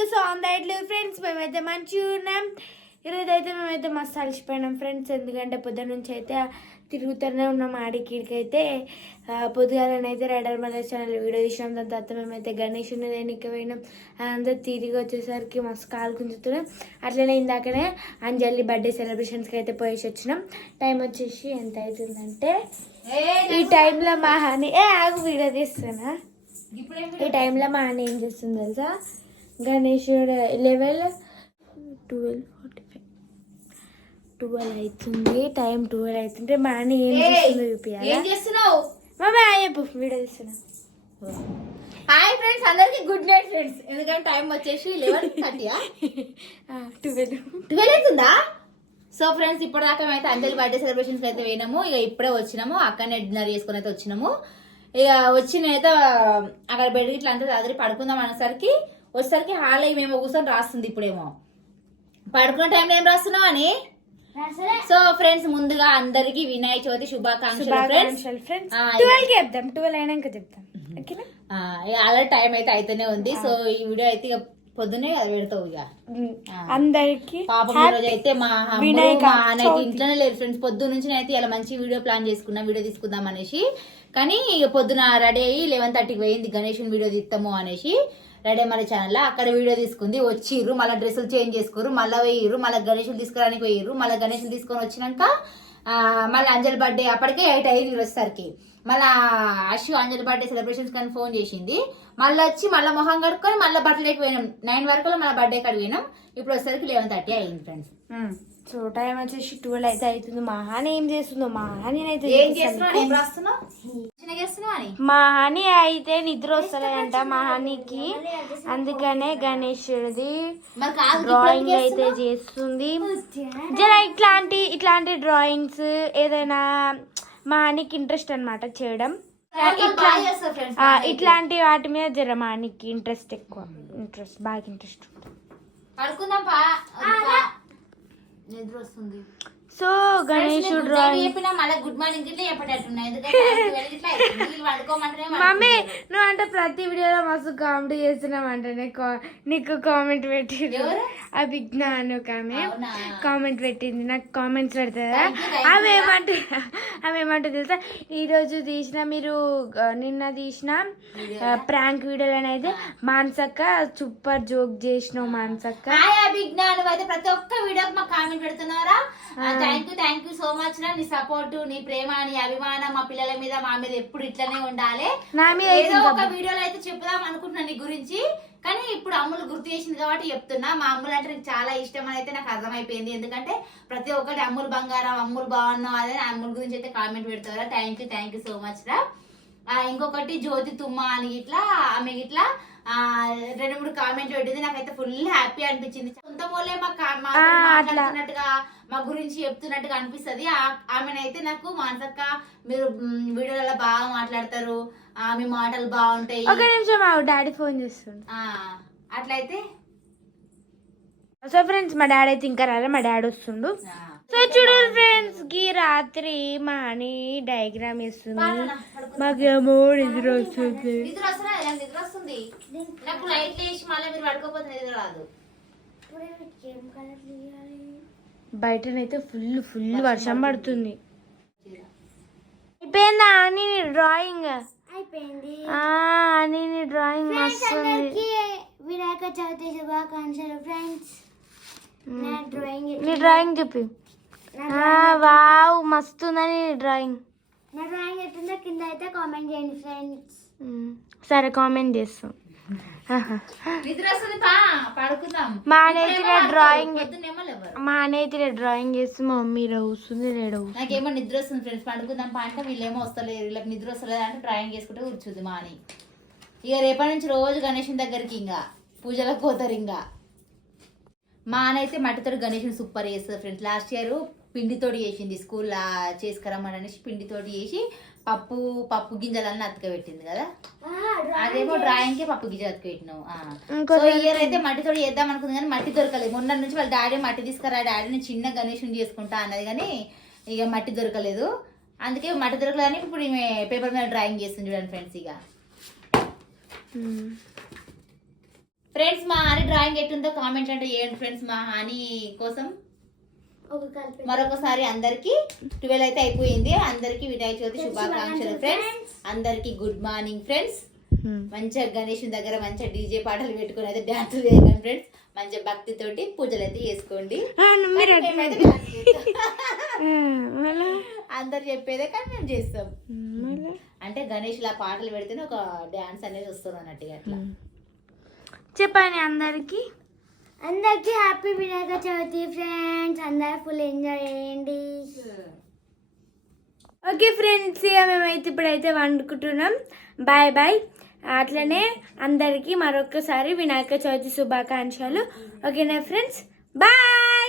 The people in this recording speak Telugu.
టు సాంగ్ దైట్లు ఫ్రెండ్స్ మేమైతే మంచిగా ఉన్నాం. ఈరోజు అయితే మేమైతే మస్తు అలసిపోయినాం ఫ్రెండ్స్ ఎందుకంటే పొద్దున నుంచి అయితే తిరుగుతూనే ఉన్నాం ఆడికి అయితే. పొద్దుగాలనైతే రైడర్ మల్లె ఛానల్ వీడియో తీసినాం. దాని తర్వాత మేమైతే గణేష్ దేనికి పోయినాం. అందరూ తిరిగి వచ్చేసరికి మస్తు కాలు గుంజుతున్నాం అట్లనే ఇందాకనే అంజలి బర్త్డే సెలబ్రేషన్స్కి అయితే పోయేసి వచ్చినాం. టైం వచ్చేసి ఎంత అవుతుందంటే ఈ టైంలో మా హనీ ఏ ఆగు వీడియో తీస్తున్నా. ఈ టైంలో మా ఆయన ఏం చేస్తుంది తెలుసా? గణేశుడు level twelve forty five twelve అవుతుంది టైం ట్వెల్వ్ అవుతుంటే మా ఆయన ఏం చేస్తుందో ఏం చూపించాలి చేస్తున్నావు వీడియో తీస్తున్నా. హాయ్ ఫ్రెండ్స్ అందరికి గుడ్ నైట్ ఫ్రెండ్స్. ఎందుకంటే టైం వచ్చేసి లెవెన్ థర్టీయా ట్వెల్వ్. ట్వెల్వ్ అవుతుందా? సో ఫ్రెండ్స్ ఇప్పటిదాకా మేము అయితే అంజలి బర్త్డే సెలబ్రేషన్స్కి అయితే పోయినాము. ఇక ఇప్పుడే వచ్చినాము అక్కడనే డిన్నర్ చేసుకుని అయితే వచ్చినాము. ఇక వచ్చిన అయితే అక్కడ బెడ్ ఇట్లా అంతా చదివి పడుకుందాం అనేసరికి వచ్చేసరికి హాల్ అయ్యి మేము కూర్చొని రాస్తుంది ఇప్పుడేమో. పడుకున్న టైంలో ఏం రాస్తున్నావు అని? సో ఫ్రెండ్స్ ముందుగా అందరికి వినాయక చవితి శుభాకాంక్షలు ఫ్రెండ్స్ చెప్దాం. ట్వెల్వ్ అయినాక చెప్తాం. ఓకేనా? అలా టైం అయితే అయితేనే ఉంది. సో ఈ వీడియో అయితే ఇక పొద్దునే అది పెడతావు ఇక. అందరికి పాపం ఈ రోజు అయితే మా చవితి. ఇంట్లోనే లేదు ఫ్రెండ్స్ పొద్దున్న నుంచి అయితే ఇలా మంచి వీడియో ప్లాన్ చేసుకున్నా వీడియో తీసుకుందాం అనేసి. కానీ ఇక పొద్దున రెడీ అయ్యి లెవెన్ థర్టీకి పోయింది. గణేష్ వీడియో తీస్తాము అనేసి. రెడీ మన ఛానల్లో అక్కడ వీడియో తీసుకుంది వచ్చిర్రు మళ్ళీ డ్రెస్సులు చేంజ్ చేసుకోరు మళ్ళీ వేయరు మళ్ళీ గణేషులు తీసుకురానికి పోయిర్రు మళ్ళీ గణేషులు తీసుకొని వచ్చినాక మళ్ళీ అంజలి బర్త్డే అప్పటికే ఎయిట్ అయ్యింది వచ్చేసరికి. మళ్ళీ అశు అంజలి బర్త్డే సెలబ్రేషన్స్ కానీ ఫోన్ చేసింది. మళ్ళీ వచ్చి మళ్ళీ మొహం కడుక్కొని మళ్ళీ బర్త్డేకి పోయినాం. నైన్ వరకు మళ్ళీ బర్త్డే కాడికి పోయినాం. ఇప్పుడు వచ్చేసరికి లెవెన్ థర్టీ అయింది ఫ్రెండ్స్ సో టైం వచ్చేసి ట్వెల్వ్ అయితే అవుతుంది. మా హాని ఏం చేస్తుందో మా హాని అయితే ఏం మీకు. ఏం రాస్తున్నావు? మా హనీ అయితే నిద్ర వస్తలేదంట మా హనీకి. అందుకనే గణేశుడిది డ్రాయింగ్ అయితే చేస్తుంది. జర ఇట్లాంటి ఇట్లాంటి డ్రాయింగ్స్ ఏదైనా మా హనీకి ఇంట్రెస్ట్ అన్నమాట చేయడం. ఇట్లాంటి వాటి మీద జర మా హనీకి ఇంట్రెస్ట్ ఎక్కువ. ఇంట్రెస్ట్ బాగా ఇంట్రెస్ట్ పడుకుందాం పా. పా. నిద్ర వస్తుంది. సో గణేశుడు మమ్మీ నువ్వు అంటే ప్రతి వీడియోలో మస్తు కామెడీ చేస్తున్నావు అంటే నీకు కామెంట్ పెట్టింది విజ్ఞా అని ఒక ఆమె? కామెంట్ పెట్టింది. నాకు కామెంట్స్ పెడతారా. ఆమె ఏమంటే ఆమె ఏమంటే తెలుసా? ఈ రోజు తీసిన మీరు నిన్న తీసిన ప్రాంక్ వీడియోలో? అయితే మాన్సక్క సూపర్ జోక్ చేసినావు మాన్సక్క. ప్రతి ఒక్క వీడియోకి మాకు కామెంట్ పెడుతున్నారా? Thank you thank you so much రా. నీ సపోర్ట్ నీ ప్రేమ నీ అభిమానం మా పిల్లల మీద మా మీద ఎప్పుడు ఇట్లనే ఉండాలి. నా ఏదో ఒక వీడియోలో అయితే చెప్పుదాం అనుకుంటున్నా నీ గురించి. కానీ ఇప్పుడు అమ్ములు గుర్తు చేసింది కాబట్టి చెప్తున్నా. మా అమ్ములు అంటే నాకు చాలా ఇష్టం అని అయితే నాకు అర్థమైపోయింది. ఎందుకంటే ప్రతి ఒక్కటి అమ్ములు బంగారం అమ్ములు బాగున్నావు అదే అమ్ముల గురించి అయితే కామెంట్ పెడతారా thank you thank you so much రా. ఇంకొకటి జ్యోతి తుమ్మ అని ఇట్లా ఆమె ఇట్లా ఆ, రెండు మూడు కామెంట్ పెట్టింది. నాకైతే ఫుల్ హ్యాపీ అనిపించింది. సొంత వాళ్ళే. మాట్లాడుతున్నట్టుగా మా గురించి చెప్తున్నట్టుగా అనిపిస్తుంది. ఆమెనైతే నాకు మానసక్క మీరు వీడియోలలో బాగా మాట్లాడతారు. మీ మాటలు బాగుంటాయి. ఒక నిమిషం మా డాడీ ఫోన్ చేస్తుండు ఆ, అట్లయితే సో ఫ్రెండ్స్ మా డాడీ అయితే ఇంకా రాలే మా డాడీ వస్తుండు. సో చూడు ఫ్రెండ్స్కి రాత్రి మా అని డయాగ్రామ్ పడుకో. మాకేమో నిద్ర వస్తుంది. నాకు లైట్ వేసి మళ్ళీ మీరు పడుకోపోతే నిద్ర రాదు. బయటనైతే ఫుల్ ఫుల్ వర్షం పడుతుంది. అయిపోయిందా అని డ్రాయింగ్? అయిపోయింది. ఆ, అని నీ డ్రాయింగ్ మస్తు ఉంది. అందరికీ వినాయక చవితి శుభాకాంక్షలు ఫ్రెండ్స్ నా డ్రాయింగ్ నీ డ్రాయింగ్ చూపి. ఆ, వావ్ మస్తు ఉందని నీ డ్రాయింగ్? నా డ్రాయింగ్ ఎట్టుందో కింద అయితే కామెంట్ చేయండి ఫ్రెండ్స్ సరే కామెంట్ చేస్తాం. మా నేతిలో డ్రాయింగ్ మా నేతిలో డ్రాయింగ్ చేస్తే మా మమ్మీ రవుస్తుంది లేడవు నాకేమో నిద్ర వస్తుంది ఫ్రెండ్స్ పండుకుందాం పా అంటే వీళ్ళేమో వస్తలేరు. వీళ్ళకి నిద్ర వస్తలేదు అంటే డ్రాయింగ్ చేసుకుంటే కూర్చుంది మా అని ఇక రేపటి నుంచి రోజు గణేషుని దగ్గరికి ఇంకా పూజలకు పోతారు ఇంకా మా అనైతే మట్టితోటి గణేషుని సూపర్ చేస్తుంది ఫ్రెండ్స్ లాస్ట్ ఇయర్ పిండితోటి చేసింది స్కూల్లో చేసుకురమ్మని అనేసి పిండితోటి చేసి పప్పు పప్పు గింజలన్నీ అతకబెట్టింది కదా? అదేమో డ్రాయింగ్కి పప్పు గిజ పెట్టినావు ఇంకో సో ఇయర్ అయితే మట్టితో చేద్దాం అనుకుంది కానీ మట్టి దొరకలేదు. మొన్న నుంచి వాళ్ళ డాడీ మట్టి తీసుకురా డాడీ నేను చిన్న గణేషుని చేసుకుంటా అన్నది కానీ ఇక మట్టి దొరకలేదు. అందుకే మట్టి దొరకలేదని ఇప్పుడు ఈమె పేపర్ మీద డ్రాయింగ్ చేస్తుంది చూడండి ఫ్రెండ్స్ ఇక. ఫ్రెండ్స్ మా హాని డ్రాయింగ్ ఎట్టుందో కామెంట్ అంటే చేయండి ఫ్రెండ్స్ మా హాని కోసం? మరొకసారి అందరికి ట్వెల్వ్ అయితే అయిపోయింది. అందరికి వినాయక చవితి శుభాకాంక్షలు ఫ్రెండ్స్ అందరికి గుడ్ మార్నింగ్ ఫ్రెండ్స్ మంచిగా గణేష్ దగ్గర మంచిగా డీజే పాటలు పెట్టుకొని అయితే డాన్స్ చేయకండి ఫ్రెండ్స్ మంచిగా భక్తితోటి పూజలు అయితే చేసుకోండి. అందరు చెప్పేదే కానీ మేము చేస్తాం. మళ్ళా? అంటే గణేష్ లా పాటలు పెడితేనే ఒక డాన్స్ అనేది వస్తుంది అన్నట్టుగా అట్లా. చెప్పండి అందరికి. అందరికీ హ్యాపీ వినాయక చవితి ఫ్రెండ్స్ అందరు ఫుల్ ఎంజాయ్ చేయండి. ఓకే ఫ్రెండ్స్ ఇక మేమైతే ఇప్పుడైతే వండుకుంటున్నాం. బాయ్ బాయ్ అట్లనే అందరికీ మరొకసారి వినాయక చవితి శుభాకాంక్షలు. ఓకేనా ఫ్రెండ్స్ బాయ్